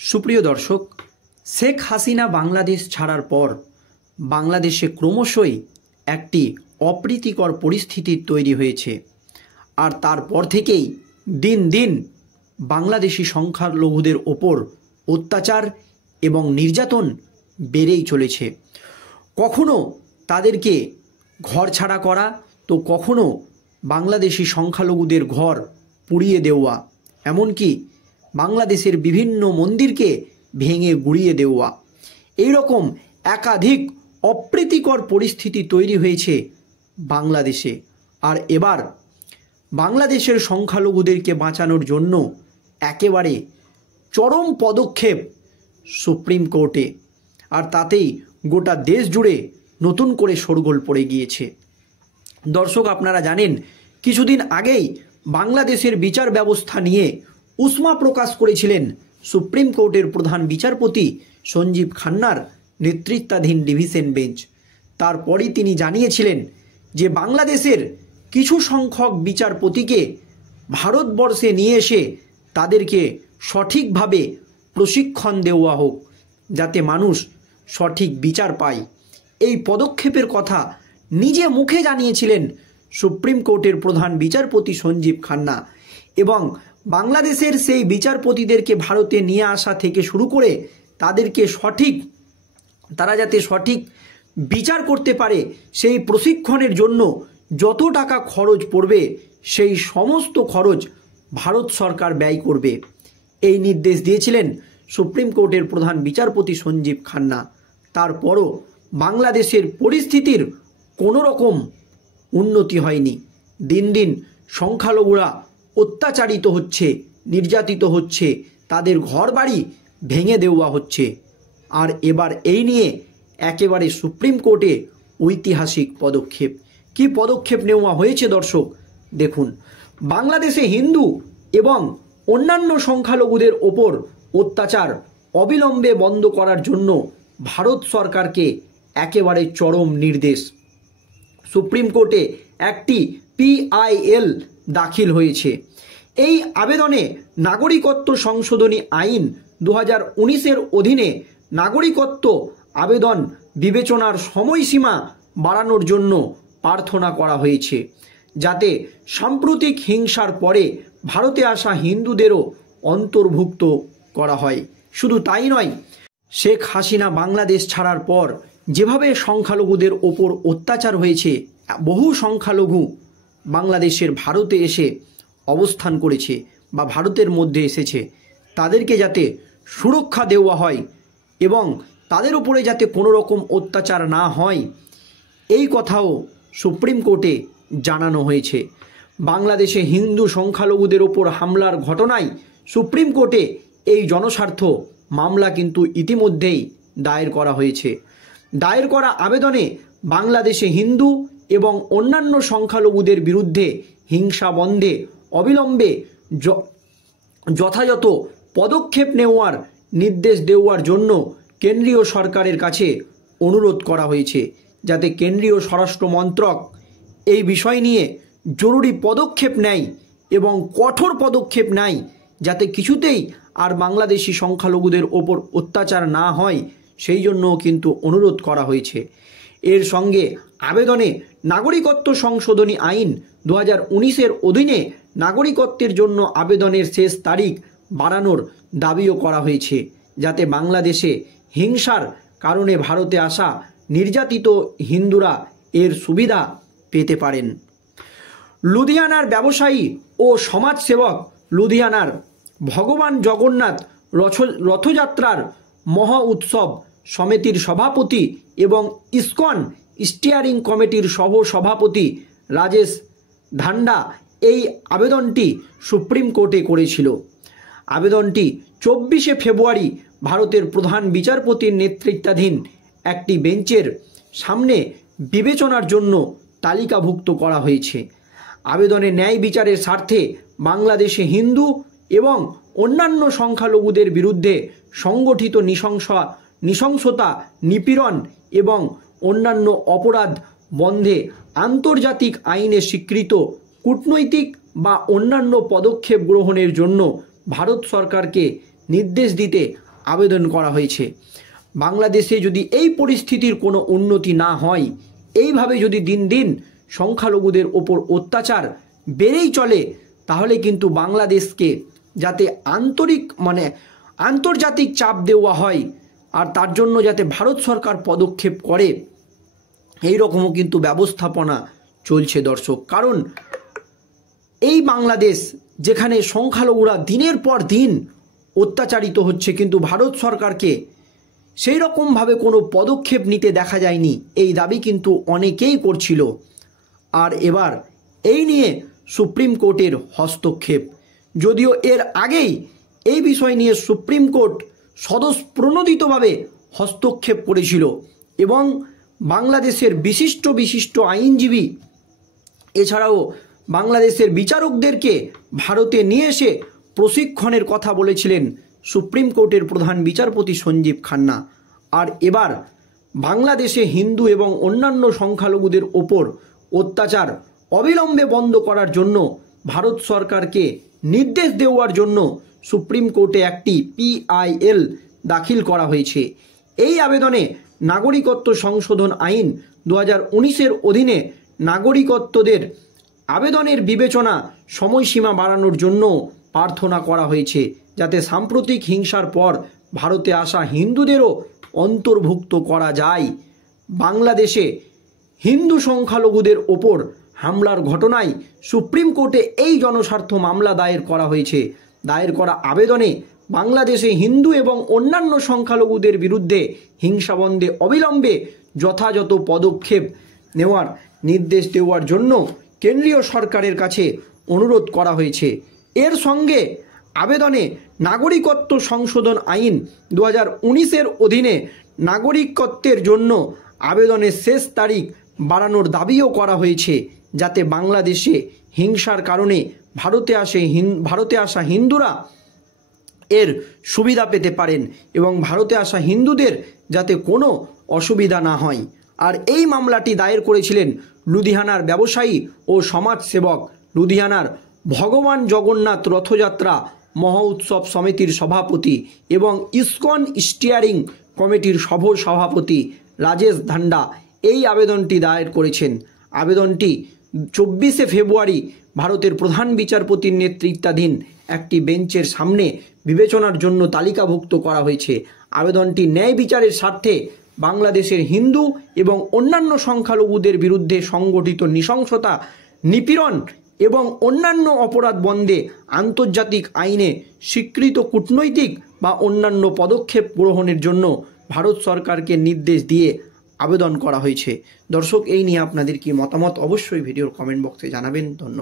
সুপ্রিয় দর্শক, শেখ হাসিনা বাংলাদেশ ছাড়ার পর বাংলাদেশে ক্রমশই একটি অপ্রীতিকর পরিস্থিতি তৈরি হয়েছে। আর তারপর থেকেই দিন দিন বাংলাদেশি সংখ্যালঘুদের ওপর অত্যাচার এবং নির্যাতন বেড়েই চলেছে। কখনো তাদেরকে ঘর ছাড়া করা, তো কখনো বাংলাদেশি সংখ্যালঘুদের ঘর পুড়িয়ে দেওয়া, এমনকি বাংলাদেশের বিভিন্ন মন্দিরকে ভেঙে গুঁড়িয়ে দেওয়া, এই রকম একাধিক অপ্রীতিকর পরিস্থিতি তৈরি হয়েছে বাংলাদেশে। আর এবার বাংলাদেশের সংখ্যালঘুদেরকে বাঁচানোর জন্য একেবারে চরম পদক্ষেপ সুপ্রিম কোর্টে, আর তাতেই গোটা দেশ জুড়ে নতুন করে শোরগোল পড়ে গিয়েছে। দর্শক, আপনারা জানেন কিছুদিন আগেই বাংলাদেশের বিচার ব্যবস্থা নিয়ে উষ্মা প্রকাশ করেছিলেন সুপ্রিম কোর্টের প্রধান বিচারপতি সঞ্জীব খান্নার নেতৃত্বাধীন ডিভিশন বেঞ্চ। তারপরই তিনি জানিয়েছিলেন যে বাংলাদেশের কিছু সংখ্যক বিচারপতিকে ভারতবর্ষে নিয়ে এসে তাদেরকে সঠিকভাবে প্রশিক্ষণ দেওয়া হোক, যাতে মানুষ সঠিক বিচার পায়। এই পদক্ষেপের কথা নিজে মুখে জানিয়েছিলেন সুপ্রিম কোর্টের প্রধান বিচারপতি সঞ্জীব খান্না, এবং বাংলাদেশের সেই বিচারপতিদেরকে ভারতে নিয়ে আসা থেকে শুরু করে তারা যাতে সঠিক বিচার করতে পারে সেই প্রশিক্ষণের জন্য যত টাকা খরচ পড়বে সেই সমস্ত খরচ ভারত সরকার ব্যয় করবে, এই নির্দেশ দিয়েছিলেন সুপ্রিম কোর্টের প্রধান বিচারপতি সঞ্জীব খান্না। তারপরও বাংলাদেশের পরিস্থিতির কোনো রকম উন্নতি হয়নি। দিন দিন সংখ্যালঘুরা অত্যাচারিত হচ্ছে, নির্যাতিত হচ্ছে, তাদের ঘরবাড়ি ভেঙে দেওয়া হচ্ছে। আর এবার এই নিয়ে একেবারে সুপ্রিম কোর্টে ঐতিহাসিক পদক্ষেপ। কি পদক্ষেপ নেওয়া হয়েছে দর্শক দেখুন। বাংলাদেশে হিন্দু এবং অন্যান্য সংখ্যালঘুদের ওপর অত্যাচার অবিলম্বে বন্ধ করার জন্য ভারত সরকারকে একেবারে চরম নির্দেশ। সুপ্রিম কোর্টে একটি PIL দাখিল হয়েছে। এই আবেদনে নাগরিকত্ব সংশোধনী আইন 2019-এর অধীনে নাগরিকত্ব আবেদন বিবেচনার সময়সীমা বাড়ানোর জন্য প্রার্থনা করা হয়েছে, যাতে সাম্প্রতিক হিংসার পরে ভারতে আসা হিন্দুদেরও অন্তর্ভুক্ত করা হয়। শুধু তাই নয়, শেখ হাসিনা বাংলাদেশ ছাড়ার পর যেভাবে সংখ্যালঘুদের ওপর অত্যাচার হয়েছে, বহু সংখ্যালঘু বাংলাদেশের ভারতে এসে অবস্থান করেছে বা ভারতের মধ্যে এসেছে, তাদেরকে যাতে সুরক্ষা দেওয়া হয় এবং তাদের উপরে যাতে কোনো রকম অত্যাচার না হয়, এই কথাও সুপ্রিম কোর্টে জানানো হয়েছে। বাংলাদেশে হিন্দু সংখ্যালঘুদের ওপর হামলার ঘটনায় সুপ্রিম কোর্টে এই জনস্বার্থ মামলা কিন্তু ইতিমধ্যেই দায়ের করা হয়েছে। দায়ের করা আবেদনে বাংলাদেশে হিন্দু এবং অন্যান্য সংখ্যালঘুদের বিরুদ্ধে হিংসা বন্ধে অবিলম্বে যথাযথ পদক্ষেপ নেওয়ার নির্দেশ দেওয়ার জন্য কেন্দ্রীয় সরকারের কাছে অনুরোধ করা হয়েছে, যাতে কেন্দ্রীয় স্বরাষ্ট্র মন্ত্রক এই বিষয় নিয়ে জরুরি পদক্ষেপ নেয় এবং কঠোর পদক্ষেপ নেয়, যাতে কিছুতেই আর বাংলাদেশি সংখ্যালঘুদের ওপর অত্যাচার না হয়, সেই জন্যও কিন্তু অনুরোধ করা হয়েছে। এর সঙ্গে আবেদনে নাগরিকত্ব সংশোধনী আইন 2019-এর অধীনে নাগরিকত্বের জন্য আবেদনের শেষ তারিখ বাড়ানোর দাবিও করা হয়েছে, যাতে বাংলাদেশে হিংসার কারণে ভারতে আসা নির্যাতিত হিন্দুরা এর সুবিধা পেতে পারেন। লুধিয়ানার ব্যবসায়ী ও সমাজসেবক, লুধিয়ানার ভগবান জগন্নাথ রথযাত্রার মহা উৎসব সমিতির সভাপতি এবং ইসকন স্টিয়ারিং কমিটির সহ সভাপতি রাজেশ ধান্ডা এই আবেদনটি সুপ্রিম কোর্টে করেছিল। আবেদনটি 24শে ফেব্রুয়ারি ভারতের প্রধান বিচারপতির নেতৃত্বাধীন একটি বেঞ্চের সামনে বিবেচনার জন্য তালিকাভুক্ত করা হয়েছে। আবেদনে ন্যায় বিচারের স্বার্থে বাংলাদেশে হিন্দু এবং অন্যান্য সংখ্যালঘুদের বিরুদ্ধে সংগঠিত নৃশংসতা, নিপীড়ন এবং অন্যান্য অপরাধ বন্ধে আন্তর্জাতিক আইনে স্বীকৃত কূটনৈতিক বা অন্যান্য পদক্ষেপ গ্রহণের জন্য ভারত সরকারকে নির্দেশ দিতে আবেদন করা হয়েছে। বাংলাদেশে যদি এই পরিস্থিতির কোনো উন্নতি না হয়, এইভাবে যদি দিন দিন সংখ্যালঘুদের ওপর অত্যাচার বেড়েই চলে, তাহলে কিন্তু বাংলাদেশকে যাতে আন্তর্জাতিক চাপ দেওয়া হয়, আর তার জন্য যাতে ভারত সরকার পদক্ষেপ করে, এই রকমও কিন্তু ব্যবস্থাপনা চলছে দর্শক। কারণ এই বাংলাদেশ যেখানে সংখ্যালঘুরা দিনের পর দিন অত্যাচারিত হচ্ছে, কিন্তু ভারত সরকারকে সেই রকমভাবে কোনো পদক্ষেপ নিতে দেখা যায়নি, এই দাবি কিন্তু অনেকেই করছিল। আর এবার এই নিয়ে সুপ্রিম কোর্টের হস্তক্ষেপ, যদিও এর আগেই এই বিষয় নিয়ে সুপ্রিম কোর্ট স্বতঃপ্রণোদিতভাবে হস্তক্ষেপ করেছিল এবং বাংলাদেশের বিশিষ্ট আইনজীবী এছাড়াও বাংলাদেশের বিচারকদেরকে ভারতে নিয়ে এসে প্রশিক্ষণের কথা বলেছিলেন সুপ্রিম কোর্টের প্রধান বিচারপতি সঞ্জীব খান্না। আর এবার বাংলাদেশে হিন্দু এবং অন্যান্য সংখ্যালঘুদের ওপর অত্যাচার অবিলম্বে বন্ধ করার জন্য ভারত সরকারকে নির্দেশ দেওয়ার জন্য সুপ্রিম কোর্টে একটি PIL দাখিল করা হয়েছে। এই আবেদনে নাগরিকত্ব সংশোধন আইন 2019-এর অধীনে নাগরিকত্বদের আবেদনের বিবেচনা সময়সীমা বাড়ানোর জন্য প্রার্থনা করা হয়েছে, যাতে সাম্প্রতিক হিংসার পর ভারতে আসা হিন্দুদেরও অন্তর্ভুক্ত করা যায়। বাংলাদেশে হিন্দু সংখ্যালঘুদের ওপর হামলার ঘটনায় সুপ্রিম কোর্টে এই জনস্বার্থ মামলা দায়ের করা হয়েছে। দায়ের করা আবেদনে বাংলাদেশে হিন্দু এবং অন্যান্য সংখ্যালঘুদের বিরুদ্ধে হিংসা বন্ধে অবিলম্বে যথাযথ পদক্ষেপ নেওয়ার নির্দেশ দেওয়ার জন্য কেন্দ্রীয় সরকারের কাছে অনুরোধ করা হয়েছে। এর সঙ্গে আবেদনে নাগরিকত্ব সংশোধন আইন 2019-এর অধীনে নাগরিকত্বের জন্য আবেদনের শেষ তারিখ বাড়ানোর দাবিও করা হয়েছে, যাতে বাংলাদেশে হিংসার কারণে ভারতে আসা হিন্দুরা এর সুবিধা পেতে পারেন এবং ভারতে আসা হিন্দুদের যাতে কোনো অসুবিধা না হয়। আর এই মামলাটি দায়ের করেছিলেন লুধিয়ানার ব্যবসায়ী ও সমাজসেবক, লুধিয়ানার ভগবান জগন্নাথ রথযাত্রা মহোৎসব সমিতির সভাপতি এবং ইসকন স্টিয়ারিং কমিটির সভাপতি রাজেশ ধান্ডা এই আবেদনটি দায়ের করেছেন। আবেদনটি 24শে ফেব্রুয়ারি ভারতের প্রধান বিচারপতির নেতৃত্বাধীন একটি বেঞ্চের সামনে বিবেচনার জন্য তালিকাভুক্ত করা হয়েছে। আবেদনটি ন্যায় বিচারের স্বার্থে বাংলাদেশের হিন্দু এবং অন্যান্য সংখ্যালঘুদের বিরুদ্ধে সংগঠিত নৃশংসতা, নিপীড়ন এবং অন্যান্য অপরাধ বন্ধে আন্তর্জাতিক আইনে স্বীকৃত কূটনৈতিক বা অন্যান্য পদক্ষেপ গ্রহণের জন্য ভারত সরকারকে নির্দেশ দিয়ে আবেদন করা হয়েছে। দর্শক, এই নিয়ে আপনাদের কি মতামত অবশ্যই ভিডিওর কমেন্ট বক্সে জানাবেন। ধন্যবাদ।